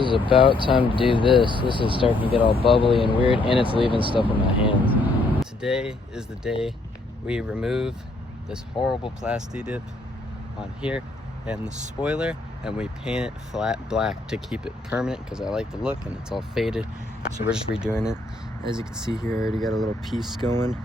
is about time to do this. This is starting to get all bubbly and weird, and it's leaving stuff on my hands. Today is the day we remove this horrible Plasti-Dip on here and the spoiler, and we paint it flat black to keep it permanent because I like the look and it's all faded. So we're just redoing it. As you can see here, I already got a little piece going.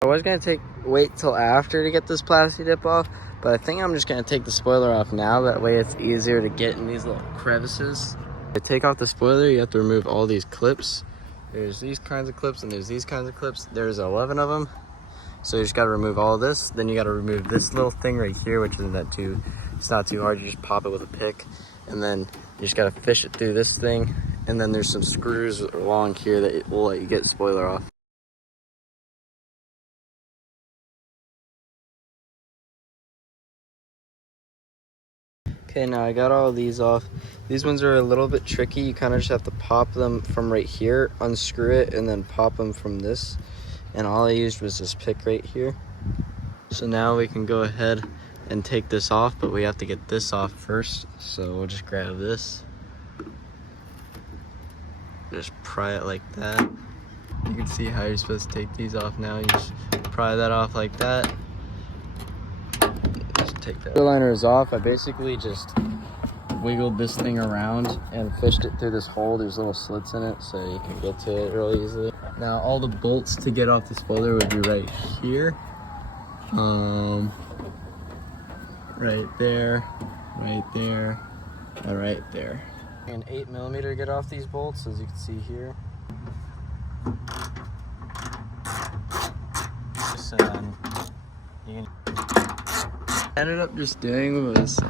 I was gonna wait till after to get this Plasti-Dip off, but I think I'm just gonna take the spoiler off now. That way it's easier to get in these little crevices. To take off the spoiler, you have to remove all these clips. There's these kinds of clips and there's these kinds of clips. There's 11 of them. So you just gotta remove all this. Then you gotta remove this little thing right here, which isn't that too, it's not too hard. You just pop it with a pick, and then you just gotta fish it through this thing. And then there's some screws along here that will let you get the spoiler off. Okay, now I got all these off. These ones are a little bit tricky. You kind of just have to pop them from right here, unscrew it, and then pop them from this. And all I used was this pick right here. So now we can go ahead and take this off, but we have to get this off first. So we'll just grab this. Just pry it like that. You can see how you're supposed to take these off now. You just pry that off like that. Take that liner is off. I basically just wiggled this thing around and fished it through this hole. There's little slits in it, so you can get to it really easily. Now all the bolts to get off the spoiler would be right here, right there, and right there. An 8mm to get off these bolts, as you can see here. So then you can. Ended up just doing was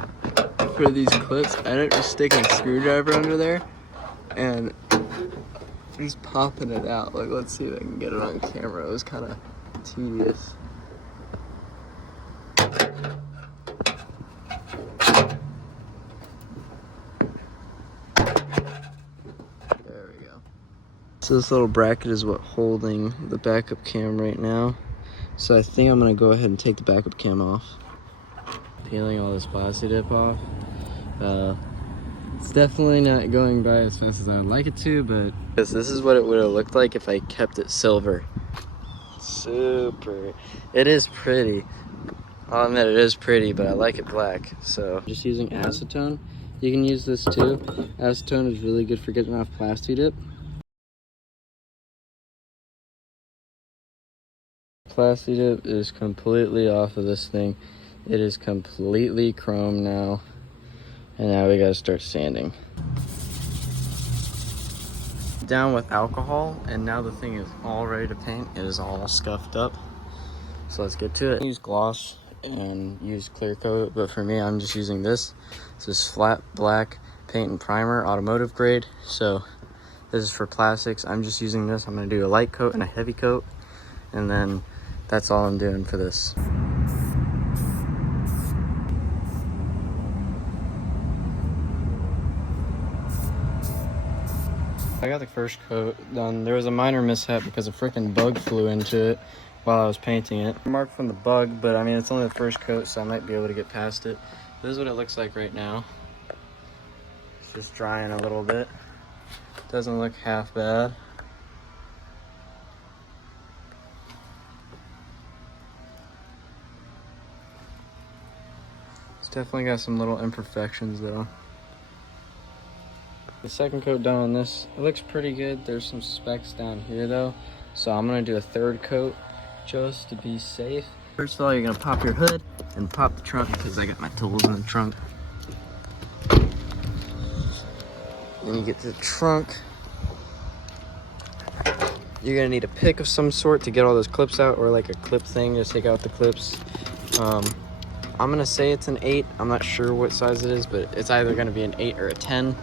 for these clips, I ended up just sticking a screwdriver under there and just popping it out. Like, let's see if I can get it on camera. It was kind of tedious. There we go. So this little bracket is what's holding the backup cam right now. So I think I'm gonna go ahead and take the backup cam off. Peeling all this Plasti-Dip off. It's definitely not going by as fast as I would like it to, but this is what it would have looked like if I kept it silver. Super. It is pretty. I'll admit it is pretty, but I like it black. So just using acetone. You can use this too. Acetone is really good for getting off Plasti-Dip. Plasti-Dip is completely off of this thing. It is completely chrome now. And now we gotta start sanding. Down with alcohol, and now the thing is all ready to paint. It is all scuffed up. So let's get to it. Use gloss and use clear coat, but for me, I'm just using this. This is flat black paint and primer, automotive grade. So this is for plastics. I'm just using this. I'm gonna do a light coat and a heavy coat, and then that's all I'm doing for this. I got the first coat done. There was a minor mishap because a freaking bug flew into it while I was painting it. Marked from the bug, but I mean, it's only the first coat, so I might be able to get past it. This is what it looks like right now. It's just drying a little bit. Doesn't look half bad. It's definitely got some little imperfections though. The second coat done on this, it looks pretty good. There's some specks down here though, so I'm gonna do a third coat just to be safe. First of all, you're gonna pop your hood and pop the trunk because I got my tools in the trunk. Then you get to the trunk. You're gonna need a pick of some sort to get all those clips out, or like a clip thing to take out the clips. I'm gonna say it's an 8. I'm not sure what size it is, but it's either gonna be an 8 or a 10.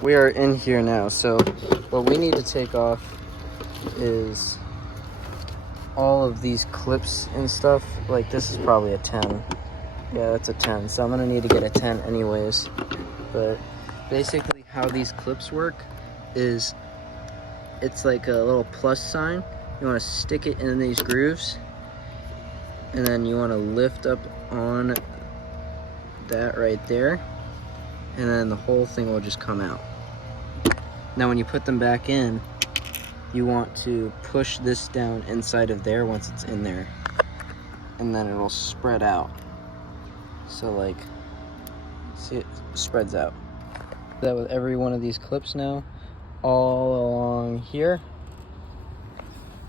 We are in here now, so what we need to take off is all of these clips and stuff. Like, this is probably a 10. Yeah, that's a 10, so I'm gonna need to get a 10 anyways. But basically how these clips work is it's like a little plus sign. You want to stick it in these grooves, and then you want to lift up on that right there, and then the whole thing will just come out. Now when you put them back in, you want to push this down inside of there once it's in there, and then it'll spread out. So like, see, it spreads out. That with every one of these clips now, all along here.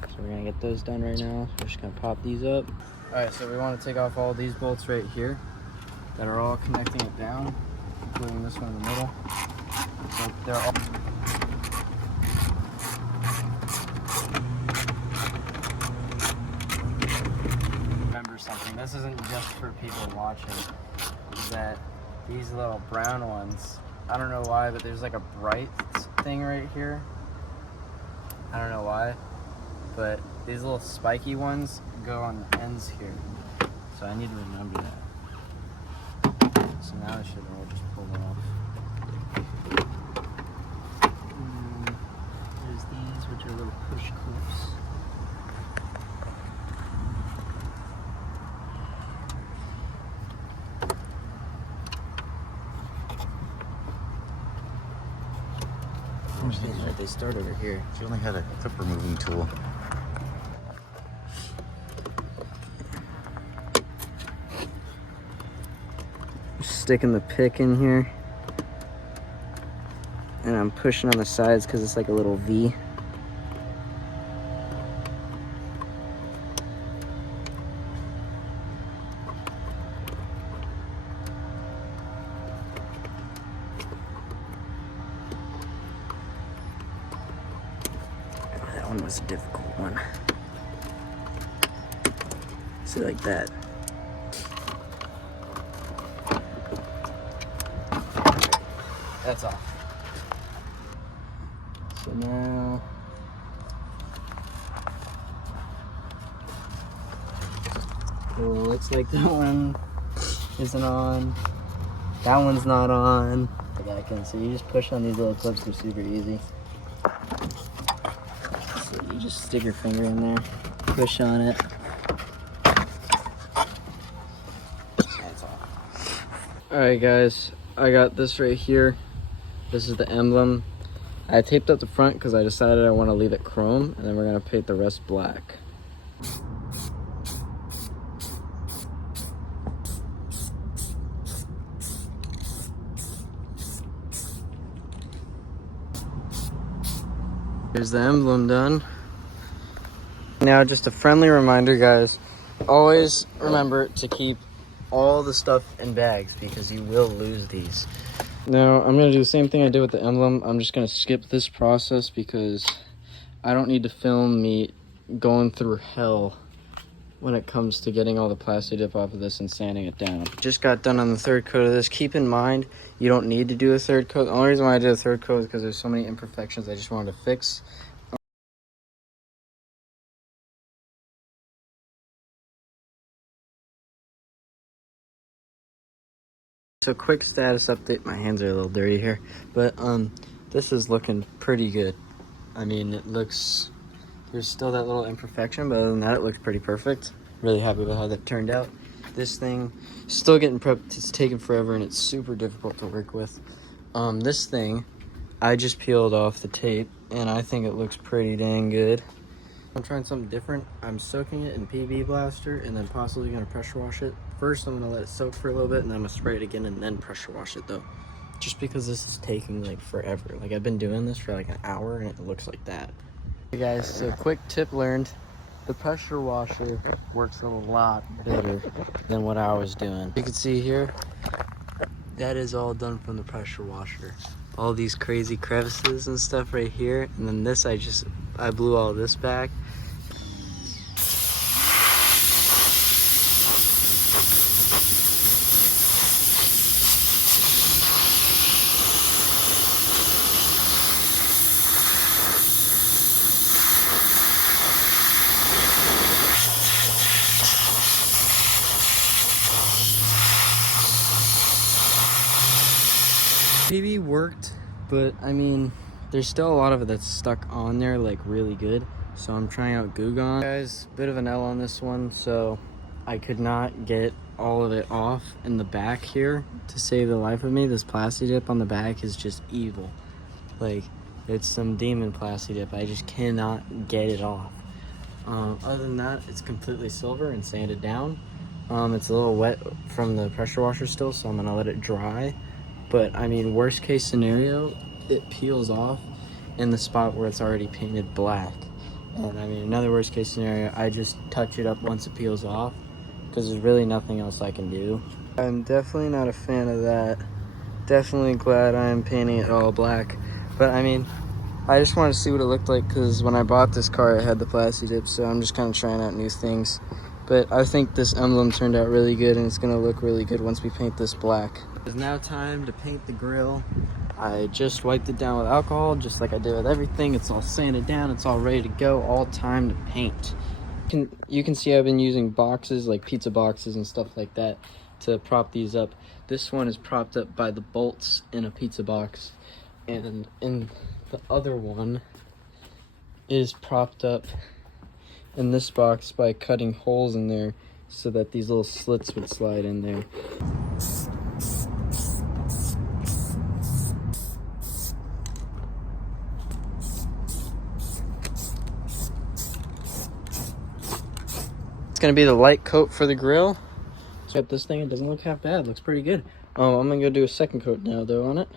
So we're gonna get those done right now. So we're just gonna pop these up. All right, so we want to take off all these bolts right here that are all connecting it down, including this one in the middle. So they're all. Remember something, this isn't just for people watching, is that these little brown ones, I don't know why, but there's like a bright thing right here. I don't know why, but these little spiky ones go on the ends here. So I need to remember that. So now I should all just pull it off. There's these, which are little push clips. They start over here. She only had a clip removing tool. Sticking the pick in here, and I'm pushing on the sides because it's like a little V. That one was a difficult one. See, like that. That's off. So now, well, looks like that one isn't on. That one's not on. So you just push on these little clips, they're super easy. So you just stick your finger in there, push on it. That's off. Alright guys, I got this right here. This is the emblem. I taped up the front because I decided I want to leave it chrome, and then we're going to paint the rest black. Here's the emblem done. Now just a friendly reminder, guys, always remember to keep all the stuff in bags because you will lose these. Now I'm going to do the same thing I did with the emblem. I'm just going to skip this process because I don't need to film me going through hell when it comes to getting all the Plasti-Dip off of this and sanding it down. Just got done on the third coat of this. Keep in mind, you don't need to do a third coat. The only reason why I did a third coat is because there's so many imperfections I just wanted to fix. So quick status update. My hands are a little dirty here, but this is looking pretty good. I mean, it looks, there's still that little imperfection, but other than that, it looks pretty perfect. Really happy with how that turned out. This thing, still getting prepped. It's taken forever and it's super difficult to work with. This thing, I just peeled off the tape and I think it looks pretty dang good. I'm trying something different. I'm soaking it in PB Blaster and then possibly gonna pressure wash it. First, I'm gonna let it soak for a little bit and then I'm gonna spray it again and then pressure wash it though. Just because this is taking like forever. Like I've been doing this for like an hour and it looks like that. Hey guys, so quick tip learned. The pressure washer works a lot better than what I was doing. You can see here, that is all done from the pressure washer. All these crazy crevices and stuff right here. And then this, I blew all this back. PB worked, but I mean, there's still a lot of it that's stuck on there like really good. So I'm trying out Goo Gone. Guys, bit of an L on this one, so I could not get all of it off in the back here to save the life of me. This Plasti-Dip on the back is just evil. Like, it's some demon Plasti-Dip. I just cannot get it off. Other than that, it's completely silver and sanded down. It's a little wet from the pressure washer still, so I'm gonna let it dry. But I mean, worst case scenario, it peels off in the spot where it's already painted black. And I mean, another worst case scenario, I just touch it up once it peels off, because there's really nothing else I can do. I'm definitely not a fan of that. Definitely glad I am painting it all black. But I mean, I just wanted to see what it looked like, because when I bought this car, it had the Plasti-Dip, so I'm just kind of trying out new things. But I think this emblem turned out really good, and it's going to look really good once we paint this black. It's now time to paint the grill. I just wiped it down with alcohol, just like I did with everything. It's all sanded down, it's all ready to go, all time to paint. You can see I've been using boxes, like pizza boxes and stuff like that, to prop these up. This one is propped up by the bolts in a pizza box, and in the other one is propped up in this box by cutting holes in there so that these little slits would slide in there. It's gonna be the light coat for the grill. So this thing, it doesn't look half bad. It looks pretty good. I'm gonna go do a second coat now though on it.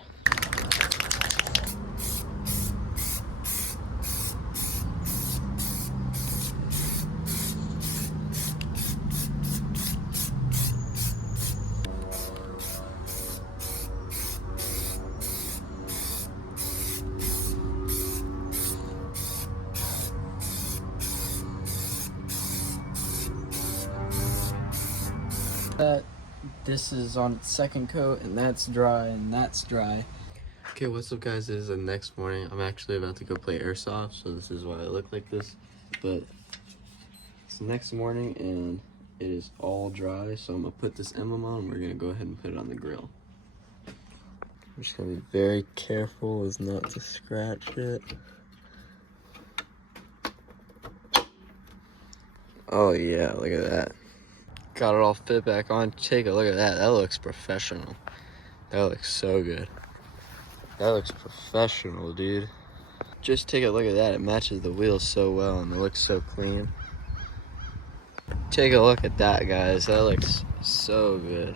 This is on its second coat, and that's dry, and that's dry. Okay, what's up guys? It is the next morning. I'm actually about to go play airsoft, so this is why I look like this. But it's the next morning and it is all dry, so I'm gonna put this emblem on and we're gonna go ahead and put it on the grill. I'm just gonna be very careful as not to scratch it. Oh yeah, look at that. Got it all fit back on. Take a look at that. That looks professional. That looks so good. That looks professional, dude. Just take a look at that. It matches the wheels so well and it looks so clean. Take a look at that, guys. That looks so good.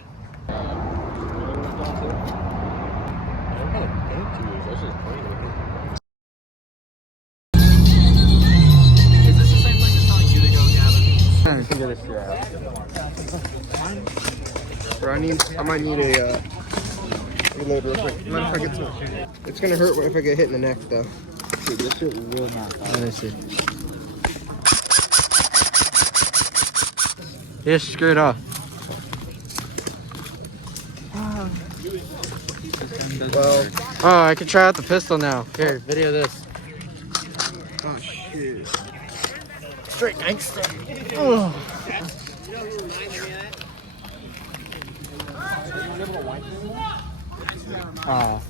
I might need a reload real quick. Mind if I get some? It's gonna hurt if I get hit in the neck though. Dude, this shit will not. Let me see. Just screw it off. Well, Oh, I can try out the pistol now. Here, video this. oh shit. Straight gangster. Oh. Oh.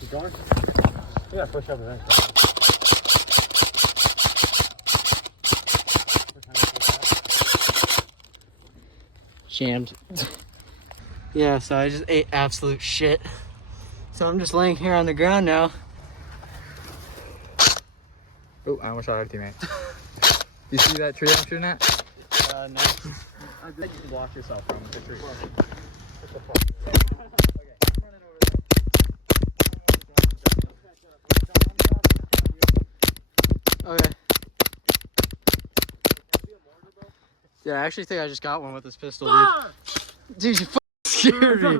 Keep going? We gotta push over there. Jammed. Yeah, so I just ate absolute shit. So I'm just laying here on the ground now. Oh, I almost shot our teammate. You see that tree I'm shooting at? No. I bet you can block yourself from the tree. Okay. Yeah, I actually think I just got one with this pistol, dude. Dude, you scared me.